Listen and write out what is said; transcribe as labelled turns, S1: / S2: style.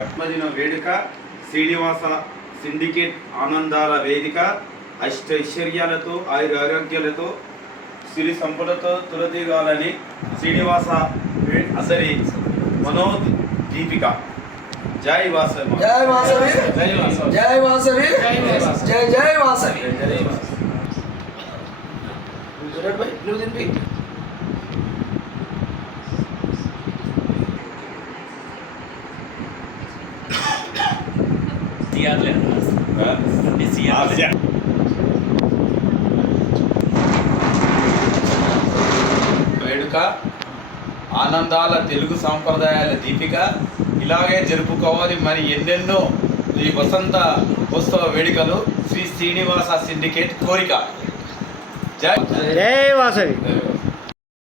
S1: జన్మదిన వేడుక శ్రీనివాస సిండికేట్ ఆనందాల వేదిక అష్టైశ్వర్యాలతో ఆయుర ఆరోగ్యాలతో సిరి సంపదతో తులదీగాలని శ్రీనివాస అసరి మనోజ్ దీపిక. జై వాసవి.
S2: జై వాసవి.
S1: జై వాసవి.
S2: జై
S3: జై వాసవి.
S2: నువ్వు
S3: సిఆర్లే
S1: వేడుక ఆనందాల తెలుగు సాంప్రదాయాల దీపిక ఇలాగే జరుపుకోవాలి మరి ఎన్నెన్నో ఈ వసంత ఉత్సవ వేడుకలు శ్రీ శ్రీనివాస సిండికేట్ కోరిక. జై వాసవి.